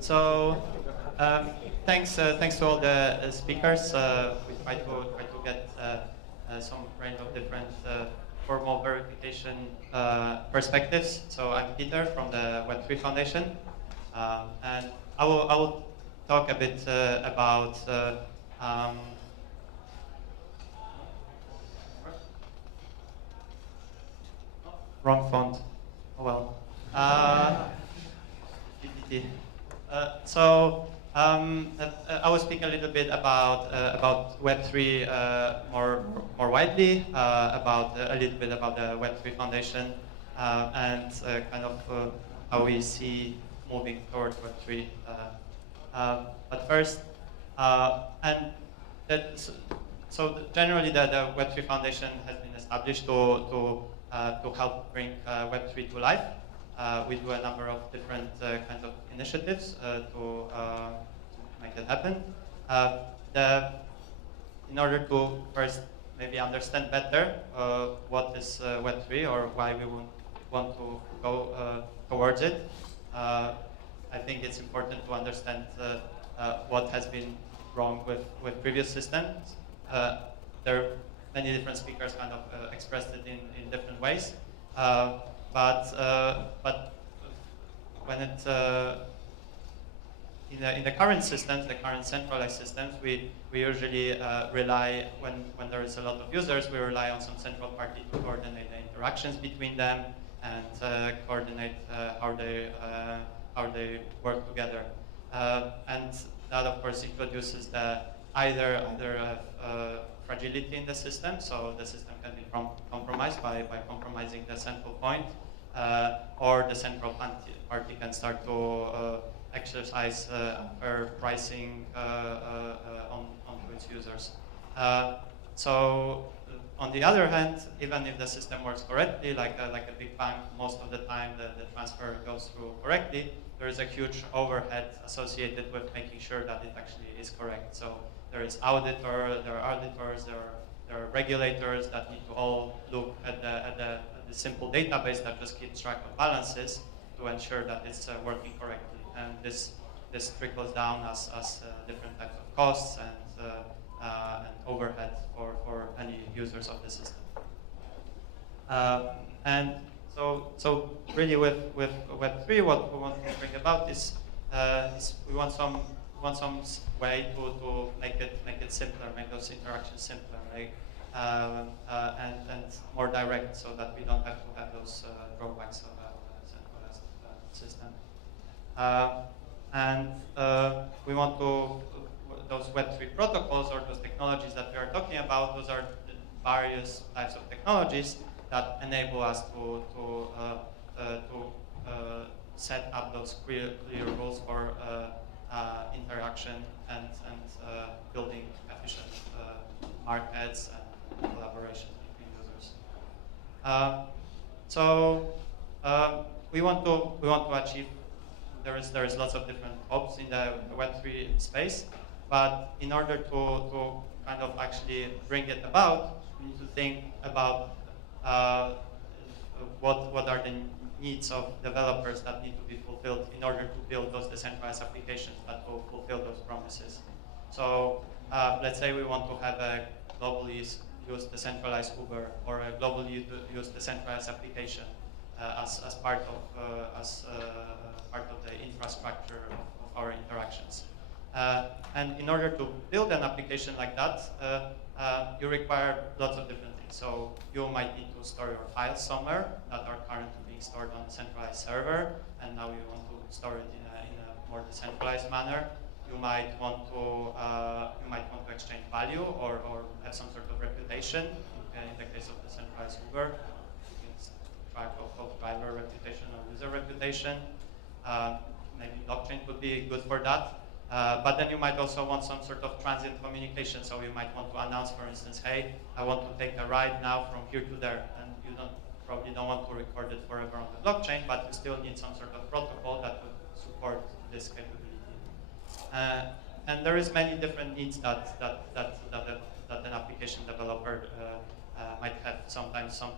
So thanks to all the speakers. We try to get some range of different formal verification perspectives. So I'm Peter from the Web3 Foundation, and I will talk a bit about um, wrong font. Oh well. GPT. I will speak a little bit about Web3 more widely, about a little bit about the Web3 Foundation, and kind of how we see moving towards Web3. But first, and that, so generally the Web3 Foundation has been established to help bring Web3 to life. We do a number of different kinds of initiatives to make that happen. In order to first maybe understand better what is Web3 or why we want to go towards it, I think it's important to understand what has been wrong with previous systems. There are many different speakers kind of expressed it in different ways. But when it in the current systems, the current centralized systems, we usually rely when there is a lot of users, we rely on some central party to coordinate the interactions between them and coordinate how they work together. And that of course introduces the either fragility in the system, so the system can be compromised by compromising the central point, or the central party can start to exercise unfair pricing onto its users. On the other hand, even if the system works correctly, like a big bank, most of the time the transfer goes through correctly, there is a huge overhead associated with making sure that it actually is correct. So there are auditors, there are regulators that need to all look at the simple database that just keeps track of balances to ensure that it's working correctly. And this trickles down as different types of costs and overhead for any users of the system. And so really with Web3, what we want to bring about is we want some way to make it simpler, make those interactions simpler, right? And more direct, so that we don't have to have those drawbacks of a centralized system. We want those Web3 protocols or those technologies that we are talking about. Those are various types of technologies that enable us to set up those clear rules for interaction and building efficient markets and collaboration between users. We want to achieve. There is lots of different hopes in the Web3 space, but in order to kind of actually bring it about, we need to think about what are the needs of developers that need to be fulfilled in order to build those decentralized applications that will fulfill those promises. So let's say we want to have a globally used decentralized Uber or a globally used decentralized application as part of the infrastructure of our interactions. And in order to build an application like that, you require lots of different things. So you might need to store your files somewhere that are currently being stored on a centralized server, and now you want to store it in a more decentralized manner. You might want to exchange value or have some sort of reputation. In the case of the centralized Uber, it's track of driver reputation or user reputation. Maybe blockchain would be good for that. But then you might also want some sort of transient communication. So you might want to announce, for instance, hey, I want to take a ride now from here to there. And you probably don't want to record it forever on the blockchain, but you still need some sort of protocol that would support this capability. And there is many different needs that an application developer might have. Sometimes some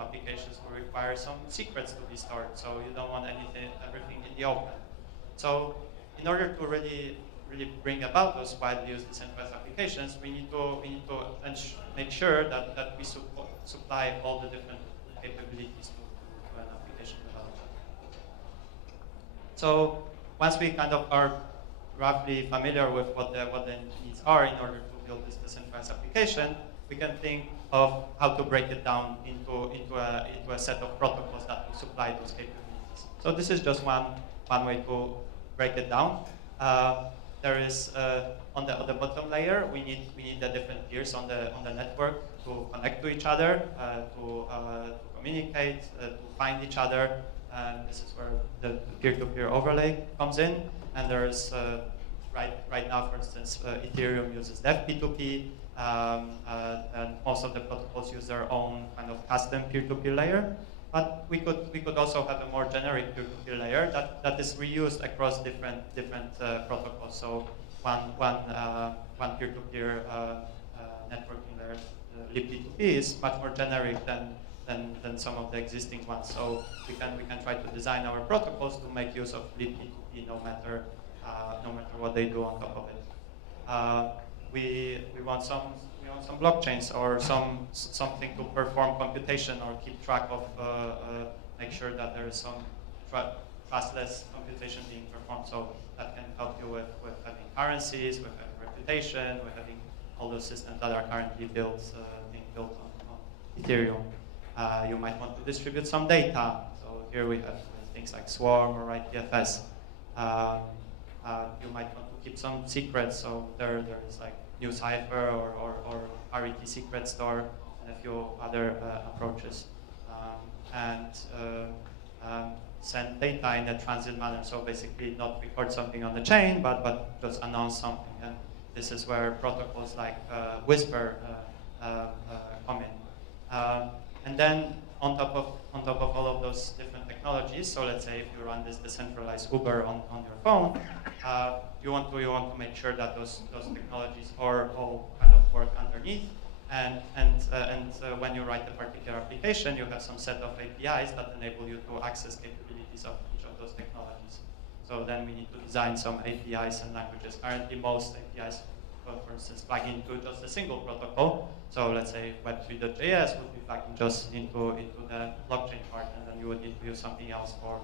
applications will require some secrets to be stored. So you don't want everything in the open. So in order to really bring about those widely used decentralized applications, we need to make sure that we supply all the different capabilities to an application developer. So once we kind of are roughly familiar with what the needs are in order to build this decentralized application, we can think of how to break it down into a set of protocols that will supply those capabilities. So this is just one way to break it down. There is on the bottom layer, we need the different peers on the network to connect to each other, to communicate, to find each other. And this is where the peer-to-peer overlay comes in. And there's right now, for instance, Ethereum uses Dev P2P, and most of the protocols use their own kind of custom peer-to-peer layer. But we could also have a more generic peer-to-peer layer that is reused across different protocols. So one peer-to-peer networking layer, libp2p, is much more generic than some of the existing ones. So we can try to design our protocols to make use of libp2p no matter what they do on top of it. We want some blockchains or something to perform computation or keep track of, make sure that there is some trustless computation being performed. So that can help you with having currencies, with having reputation, with having all those systems that are currently being built on Ethereum. You might want to distribute some data. So here we have things like Swarm or IPFS. You might want to keep some secrets. So there is like New Cipher or RET secret store and a few other approaches. Send data in a transit manner. So basically not record something on the chain, but just announce something. And this is where protocols like Whisper come in. And then on top of all of those different technologies, so let's say if you run this decentralized Uber on your phone, you want to make sure that those technologies all kind of work underneath. And when you write a particular application, you have some set of APIs that enable you to access capabilities of each of those technologies. So then we need to design some APIs and languages. Currently, most APIs, for instance, plug into just a single protocol. So let's say Web3.js would be plugging just into the blockchain part, and then you would need to use something else for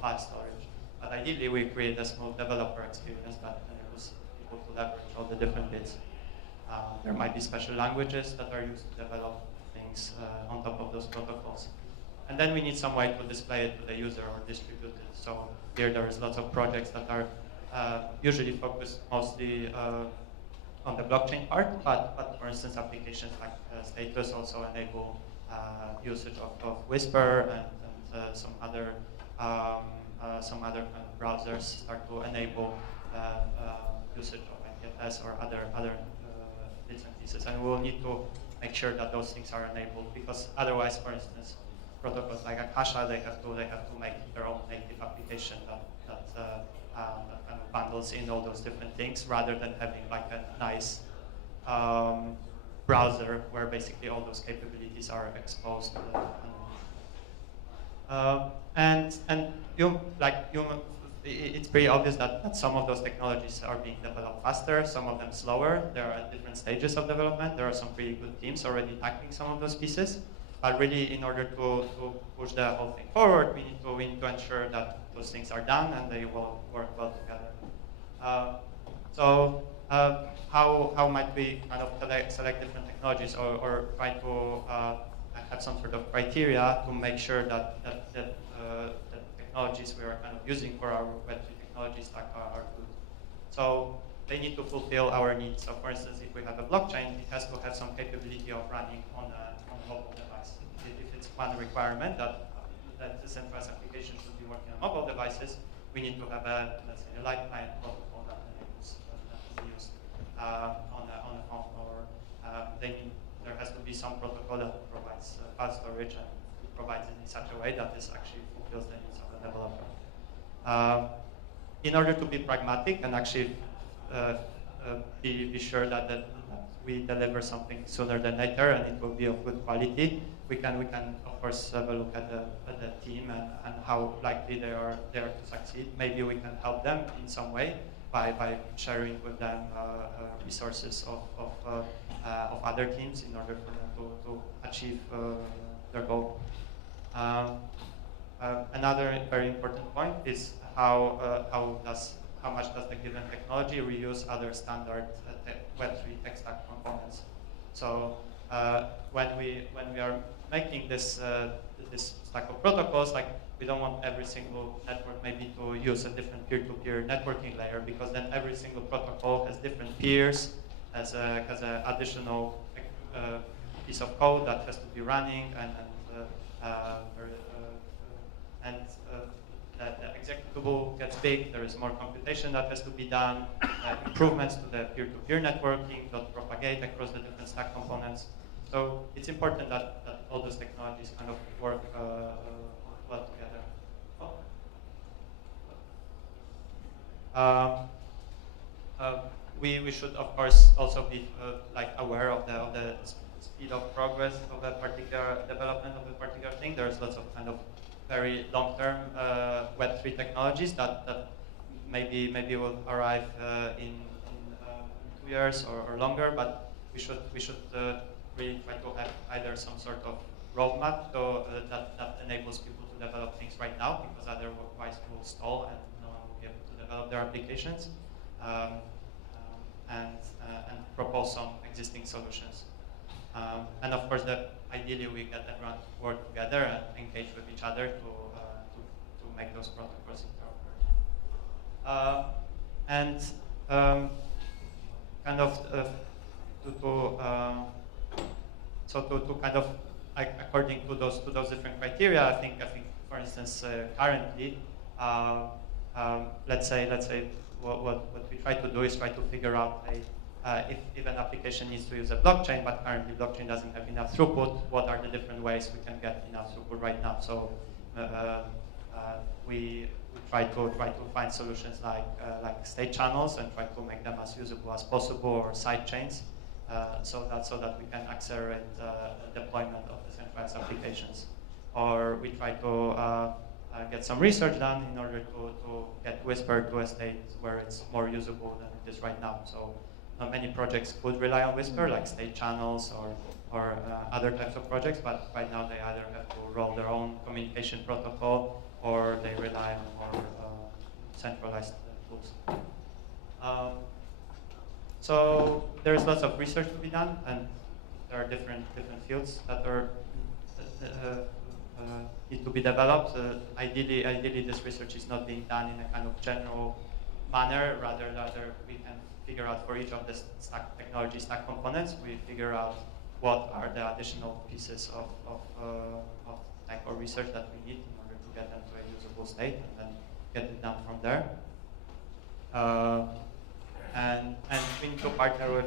file storage. But ideally, we create a smooth developer experience that enables people to leverage all the different bits. There might be special languages that are used to develop things on top of those protocols. And then we need some way to display it to the user or distribute it. So here there is lots of projects that are usually focused mostly on the blockchain part, but for instance, applications like Status also enable usage of Whisper and some other kind of browsers start to enable usage of IPFS or other bits and pieces. And we'll need to make sure that those things are enabled, because otherwise, for instance, protocols like Akasha, they have to make their own native application that kind of bundles in all those different things, rather than having like a nice browser where basically all those capabilities are exposed. It's pretty obvious that some of those technologies are being developed faster, some of them slower. There are at different stages of development. There are some pretty good teams already tackling some of those pieces. But really, in order to push the whole thing forward, we need to ensure that those things are done and they will work well together. How might we kind of select different technologies or try to have some sort of criteria to make sure that the technologies we are kind of using for our Web3 technology stack are good? So they need to fulfill our needs. So for instance, if we have a blockchain, it has to have some capability of running on a mobile device. If it's one requirement that decentralized application should be working on mobile devices, we need to have let's say, a light client protocol that enables that to be used on a phone. Or there has to be some protocol that provides file storage and provides it in such a way that this actually fulfills the needs of the developer. In order to be pragmatic and actually be sure that we deliver something sooner than later and it will be of good quality, we can of course have a look at the team and how likely they are to succeed. Maybe we can help them in some way by sharing with them resources of other teams in order for them to achieve their goal. Another very important point is how much does the given technology reuse other standard Web3 tech stack components. So when we are making this stack of protocols, like we don't want every single network maybe to use a different peer-to-peer networking layer, because then every single protocol has different peers, has an additional piece of code that has to be running, and the executable gets big. There is more computation that has to be done. Improvements to the peer-to-peer networking that propagate across the different stack components. So it's important that all those technologies kind of work well together. We should, of course, also be like aware of the speed of progress of a particular development of a particular thing. There's lots of kind of very long-term Web3 technologies that maybe will arrive in 2 years or longer, but we should really try to have either some sort of roadmap that enables people to develop things right now, because otherwise we will stall and no one will be able to develop their applications, and propose some existing solutions. And of course, ideally we get everyone to work together and engage with each other to make those protocols interoperable. And kind of to kind of, like, according to those different criteria, I think for instance currently, let's say what we try to do is try to figure out if an application needs to use a blockchain, but currently blockchain doesn't have enough throughput, what are the different ways we can get enough throughput right now? So we try to find solutions like state channels and try to make them as usable as possible, or side chains, so that we can accelerate deployment of decentralized applications. Or we try to get some research done in order to get Whisper to a state where it's more usable than it is right now. So not many projects could rely on Whisper, like state channels or other types of projects, but right now they either have to roll their own communication protocol or they rely on more centralized tools. So there's lots of research to be done, and there are different fields that are need to be developed. Ideally, this research is not being done in a kind of general manner. Rather, we can figure out for each of the technology stack components, we figure out what are the additional pieces of tech or research that we need in order to get them to a usable state, and then get it done from there. And we need to partner with,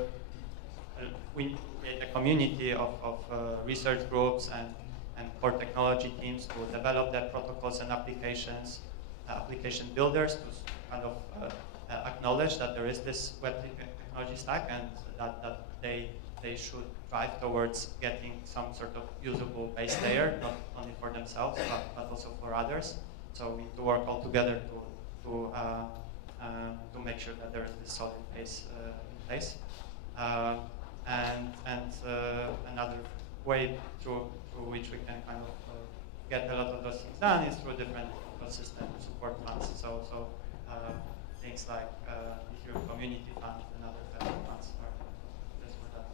we need to create a community of research groups and core technology teams to develop their protocols and applications, application builders to kind of acknowledge that there is this Web3 technology stack, and that they should drive towards getting some sort of usable base layer, not only for themselves, but also for others. So we need to work all together to make sure that there is this solid base in place. And another way through which we can kind of get a lot of those things done is through different ecosystem support funds. So things like Ethereum Community Fund and other types of funds are just for that.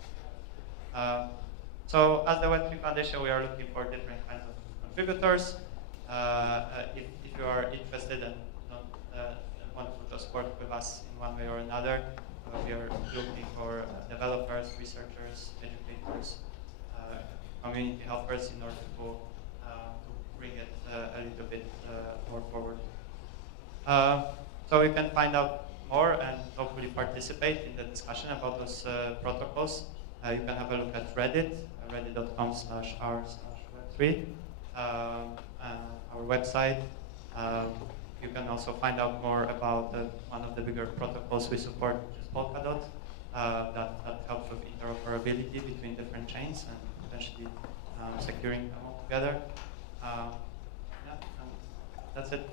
So as the Web3 Foundation, we are looking for different kinds of contributors. If you are interested and want to just work with us in one way or another, we are looking for developers, researchers, educators, community helpers in order to bring it a little bit more forward. So you can find out more and hopefully participate in the discussion about those protocols. You can have a look at Reddit, reddit.com/r/web3, our website. You can also find out more about one of the bigger protocols we support, which is Polkadot. that helps with interoperability between different chains and potentially securing them all together. Yeah, and that's it.